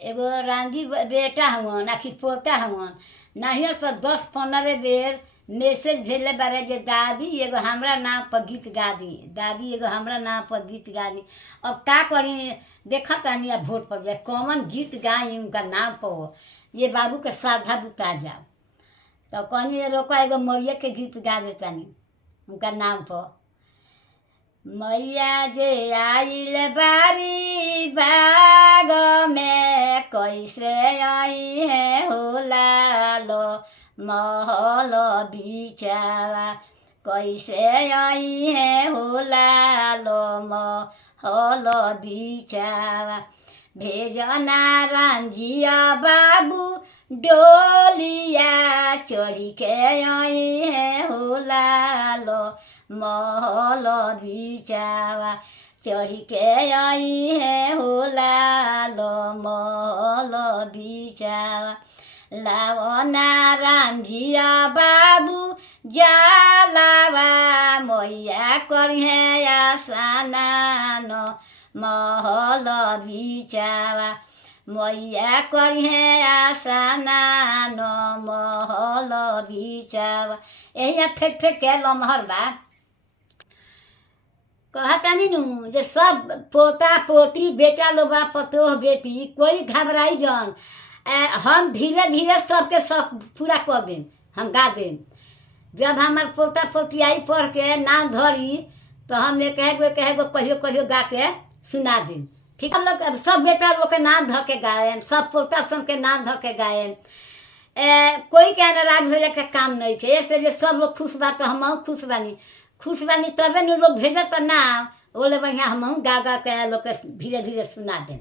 एगो रांझी बेटा हवन आखिर पोता हवन नहीं तो 10-15 बेर मैसेज भेजले बारे जे दादी एगो हमरा नाम पर गीत गा दी, दादी एगो हमरा नाम पर गीत गा दी। अब का करी, देखा तानी अब वोट पर जाए कौन गीत गाई उनका नाम पर, ये बाबू के श्रद्धा बुता जाओ। तो कहनी रोका एगो मैया के गीत गा देतानी उनका नाम पर। मैया जे आइल बारी बाग में कैसे आई है होला लो महल बिचावा, कैसे आई है होला लो महल बिचावा। भेजना रांझिया बाबू डोलिया चढ़ी के आई है होला लो महल बिचावा, चढ़ी के आई है होला लो महल बिचावा। लावना रांझिया बाबू जालावा मैया करी है आसाना नो महल बिचावा, मैया करी है आसाना नो महल बिचावा। यही फेट फेट के लमहर बा कहतानी नु जे सब पोता पोती बेटा लोग बा पतोह बेटी कोई घबराई जन। हम धीरे धीरे सबके सब पूरा कर दें, हम गा दें। जब हमार पोता पोती आई पढ़ के नाम धरी तो हम कहे कहियो कहियो गा के सुना दें। ठीक है, लोग सब बेटा लोग के नाम धर के गायन, सब पोता सन के नाम धर के गायन। कोई के नाराज होने के काम नहीं थे, ऐसे जे सब लोग खुश बा तो हम खुश बानी तबे न लोग भेजत ना बोले बढ़िया हम गा गा के लोग के धीरे धीरे सुना दें।